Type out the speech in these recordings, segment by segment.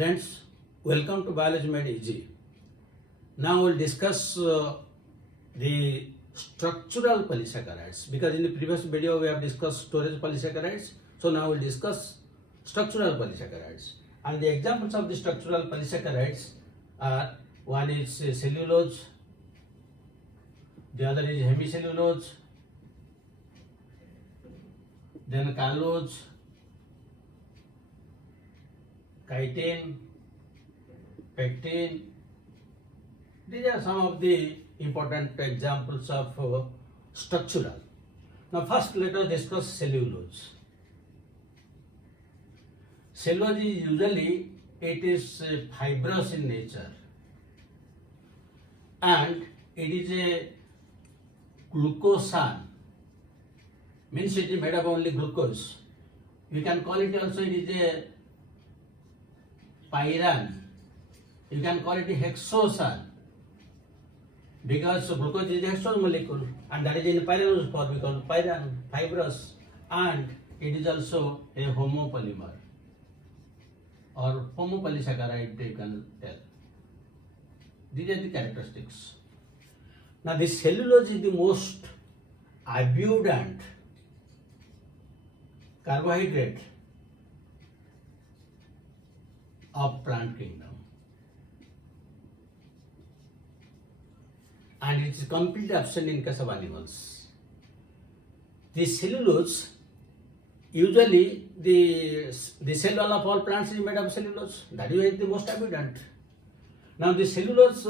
Friends, welcome to Biology Made Easy. Now we'll discuss the structural polysaccharides, because in the previous video we have discussed storage polysaccharides. So now we'll discuss structural polysaccharides. And the examples of the structural polysaccharides are, one is cellulose, the other is hemicellulose, then cellulose, chitin, pectin. These are some of the important examples of structural. Now first let us discuss cellulose. Cellulose is usually fibrous in nature, and it is a glucosan, means it is made of only glucose. We can call it also, it is a Pyran. You can call it a hexosan, because glucose is a hexose molecule, and that is in pyranose form. We call it Pyran, fibrous, and it is also a homopolymer or homopolysaccharide, you can tell. These are the characteristics. Now this cellulose is the most abundant carbohydrate of plant kingdom, and it is completely absent in case of animals. The cellulose, usually the cell wall of all plants is made of cellulose. That is the most abundant. Now the cellulose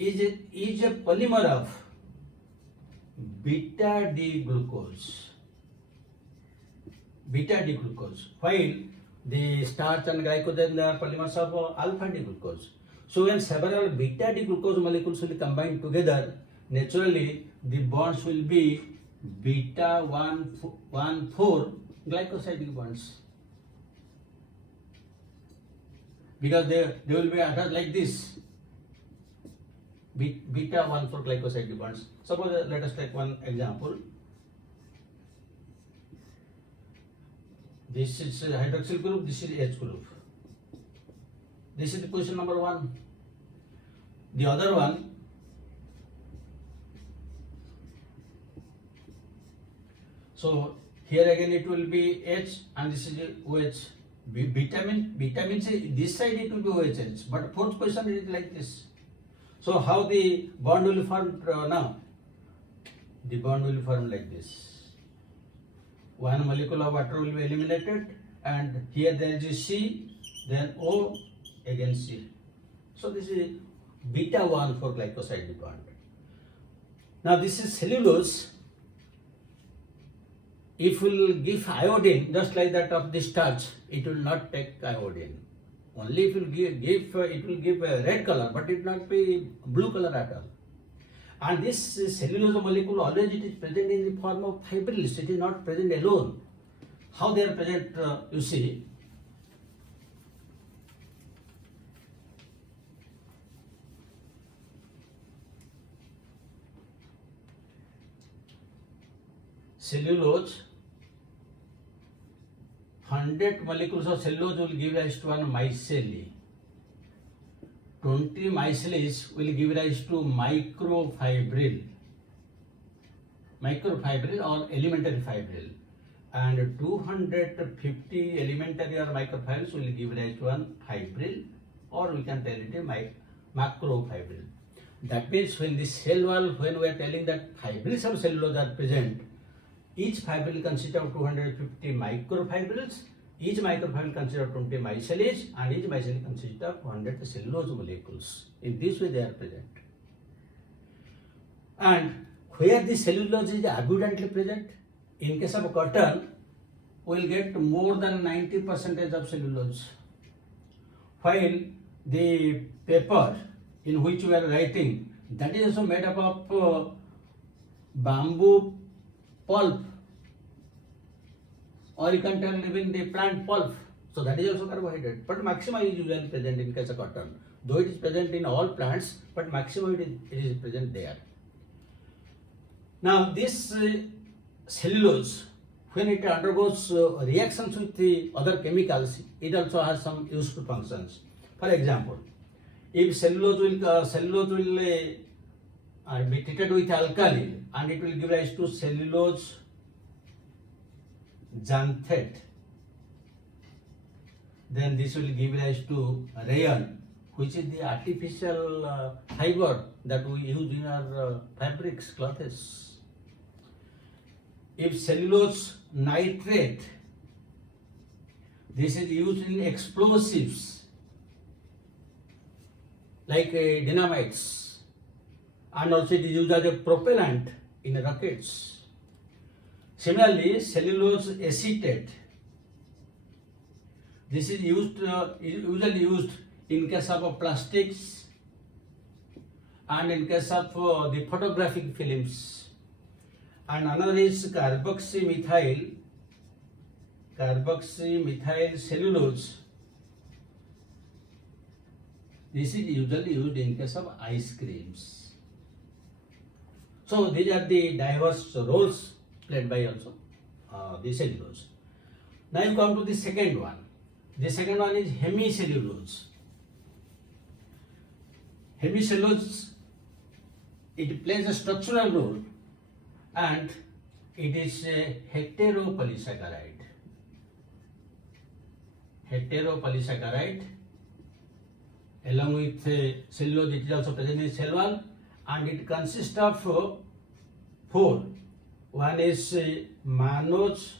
is a polymer of beta-D-glucose, while the starch and glycogen, they are polymers of alpha-D-glucose. So when several beta-D-glucose molecules will combine together, naturally the bonds will be beta-1,4 glycosidic bonds, because they will be attached like this, beta-1,4 glycosidic bonds. Suppose let us take one example. This is hydroxyl group, this is H group. This is the position number 1. The other one, so here again it will be H, and this is OH. Beta means this side it will be OH, but fourth position it is like this. So how the bond will form now? The bond will form like this. One molecule of water will be eliminated, and here there is a C, then O, again C. So this is beta-1,4 glycoside bond. Now this is cellulose. If we will give iodine, just like that of the starch, it will not take iodine. Only if you give it will give a red color, but it will not be blue color at all. And this cellulose molecule, always it is present in the form of fibrils. It is not present alone. How they are present, you see. Cellulose, 100 molecules of cellulose will give rise to one micelle. 20 micelles will give rise to microfibril or elementary fibril, and 250 elementary or microfibrils will give rise to one fibril, or we can tell it a macrofibril. That means when the cell wall, when we are telling that fibrils of cellulose are present, each fibril consists of 250 microfibrils. Each microfibril consists of 20 micelles, and each micelle consists of 100 cellulose molecules. In this way they are present. And where the cellulose is abundantly present, in case of cotton, we will get more than 90% of cellulose. While the paper in which we are writing, that is also made up of bamboo pulp, or you can tell even the plant pulp. So that is also carbohydrate, but maximum is usually present in case of cotton. Though it is present in all plants, but maximum it is present there. Now this cellulose when it undergoes reactions with the other chemicals, it also has some useful functions. For example, if cellulose will be treated with alkali and it will give rise to cellulose xanthate, then this will give rise to rayon, which is the artificial fiber that we use in our fabrics, clothes. If cellulose nitrate, this is used in explosives like dynamites, and also it is used as a propellant in rockets. Similarly, cellulose acetate, this is usually used in case of plastics and in case of the photographic films. And another is carboxymethyl cellulose. This is usually used in case of ice creams. So these are the diverse roles played by also the cellulose. Now you come to the second one. The second one is hemicellulose. Hemicellulose, it plays a structural role and it is a heteropolysaccharide. Heteropolysaccharide, along with cellulose, it is also present in cell wall, and it consists of four. One is mannose,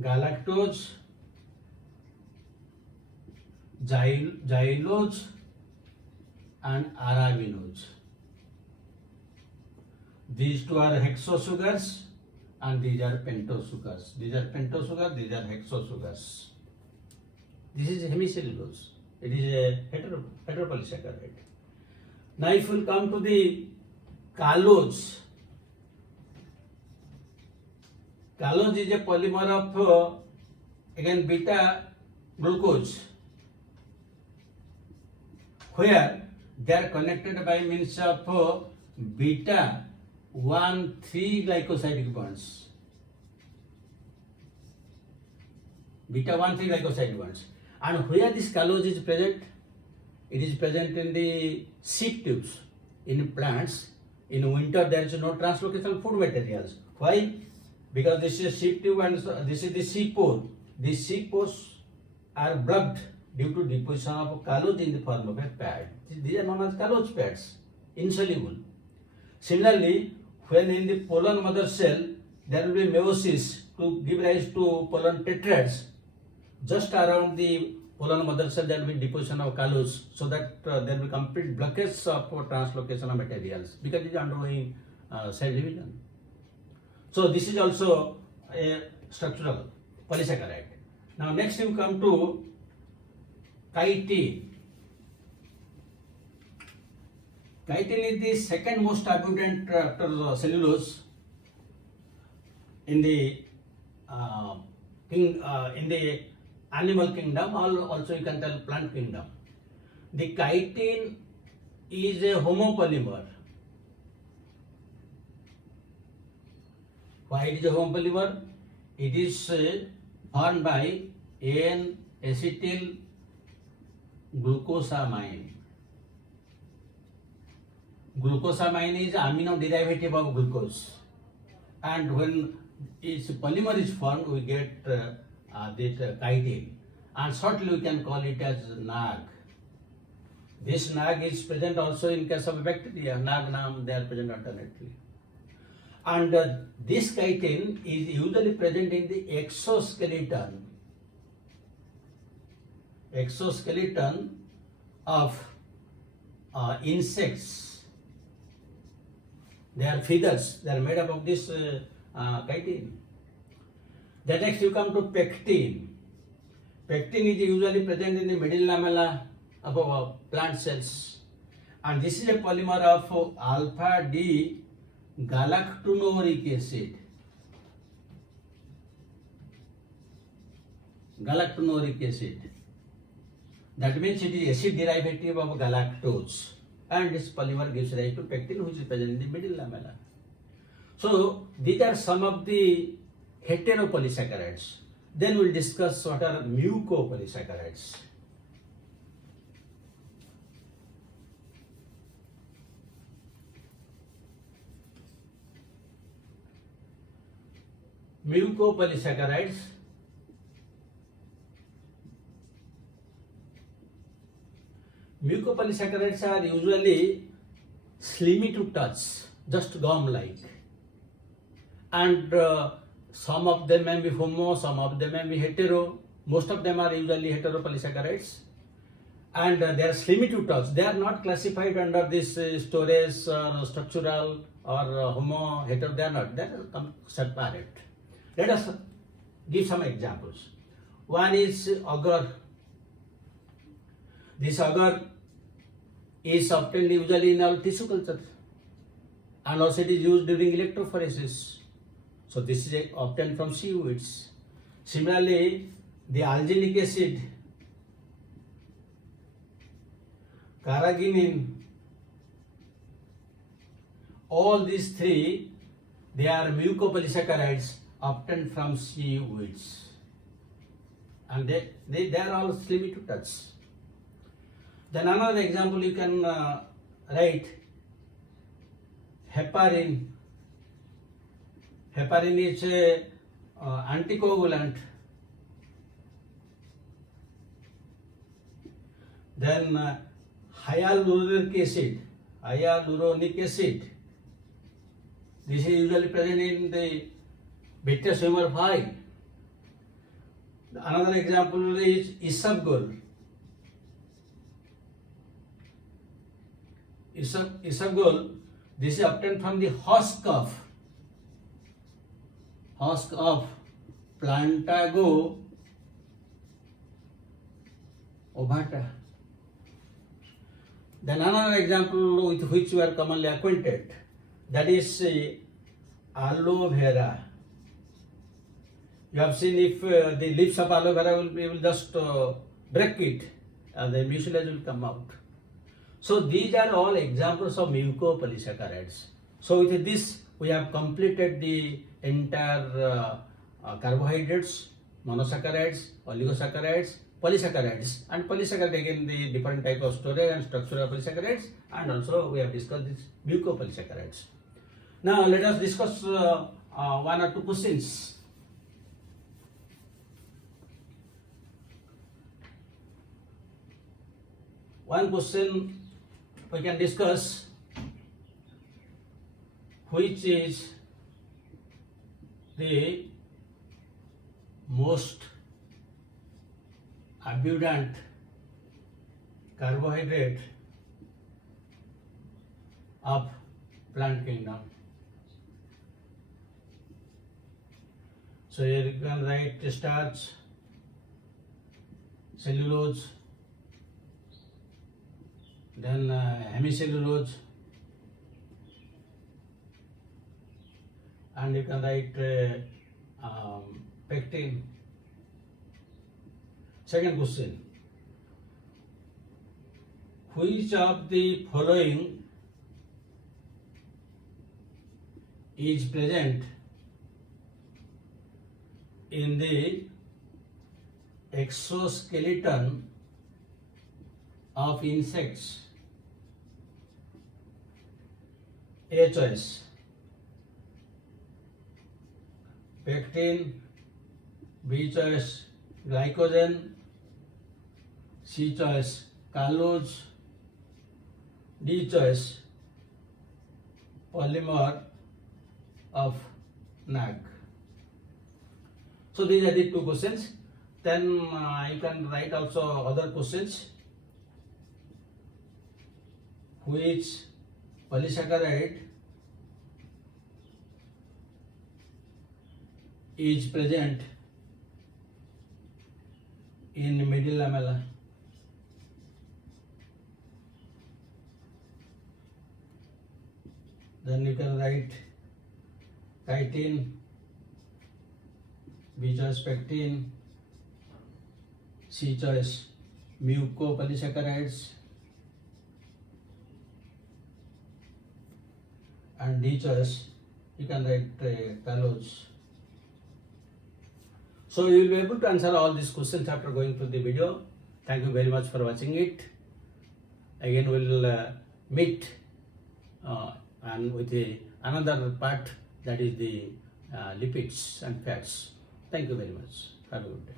galactose, xylose, and arabinose. These two are hexosugars and these are pentosugars. These are pentosugars, these are hexosugars. This is hemicellulose. It is a heteropolysaccharide. Now if we come to the callose. Callose is a polymer of again beta glucose, where they are connected by means of beta 1,3 glycosidic bonds. Beta 1,3 glycoside bonds. And where this callose is present? It is present in the seed tubes in plants. In winter there is no translocational food materials. Why? Because this is a seed tube and this is the seed pore. These seed pores are blocked due to deposition of callose in the form of a pad. These are known as callose pads, insoluble. Similarly, when in the pollen mother cell there will be meiosis to give rise to pollen tetrads, just around the pollen mother cell there will be deposition of callose, so that there will be complete blockage of translocation of materials because it is undergoing cell division. So this is also a structural polysaccharide. Now next you come to chitin. Chitin is the second most abundant after cellulose in the animal kingdom, or also you can tell plant kingdom. The chitin is a homopolymer. Why it is a homopolymer? It is formed by N-acetyl-glucosamine. Glucosamine is amino derivative of glucose, and when its polymer is formed, we get this chitin, and shortly we can call it as NAG. This NAG is present also in case of bacteria. NAG, NAM, they are present alternately. And this chitin is usually present in the exoskeleton of insects. Their feathers, they are made up of this chitin. Then next you come to pectin. Pectin is usually present in the middle lamella of our plant cells, and this is a polymer of alpha D galacturonoric acid. Galacturonoric acid. That means it is acid derivative of galactose, and this polymer gives rise to pectin, which is present in the middle lamella. So these are some of the heteropolysaccharides. Then we'll discuss what are mucopolysaccharides. Mucopolysaccharides are usually slimy to touch, just gum-like, and some of them may be homo, some of them may be hetero. Most of them are usually heteropolysaccharides, and they are slimy to touch. They are not classified under this storage or structural or homo, hetero. They are not. They are separate. Let us give some examples. One is agar. This agar is obtained usually in our tissue culture, and also it is used during electrophoresis. So this is obtained from seaweeds. Similarly, the alginic acid, carrageenan, all these three, they are mucopolysaccharides obtained from seaweeds, and they are all slimy to touch. Then another example you can write heparin. Heparin is a anticoagulant. Then hyaluronic acid. This is usually present in the beta swimmer fly. Another example is isabgol. Isabgol, this is obtained from the husk of Plantago ovata. Then another example with which we are commonly acquainted, that is aloe vera. You have seen if the leaves of aloe vera will just break it, and the mucilage will come out. So these are all examples of mucopolysaccharides. So with this we have completed the entire carbohydrates, monosaccharides, oligosaccharides, polysaccharides, and polysaccharide again the different type of storage and structural polysaccharides, and also we have discussed these mucopolysaccharides. Now let us discuss one or two questions. One question we can discuss: which is the most abundant carbohydrate of plant kingdom? So here you can write starch, cellulose, then hemicellulose, and you can write pectin. Second question: which of the following is present in the exoskeleton of insects? A choice: pectin, B choice glycogen, C choice cellulose, D choice polymer of NAG. So these are the two questions. Then you can write also other questions. Which polysaccharide is present in middle lamella? Then you can write chitin, B choice pectin, C choice mucopolysaccharides, and D choice you can write cellulose. So you will be able to answer all these questions after going through the video. Thank you very much for watching it. Again we will meet and with another part, that is the lipids and fats. Thank you very much. Have a good day.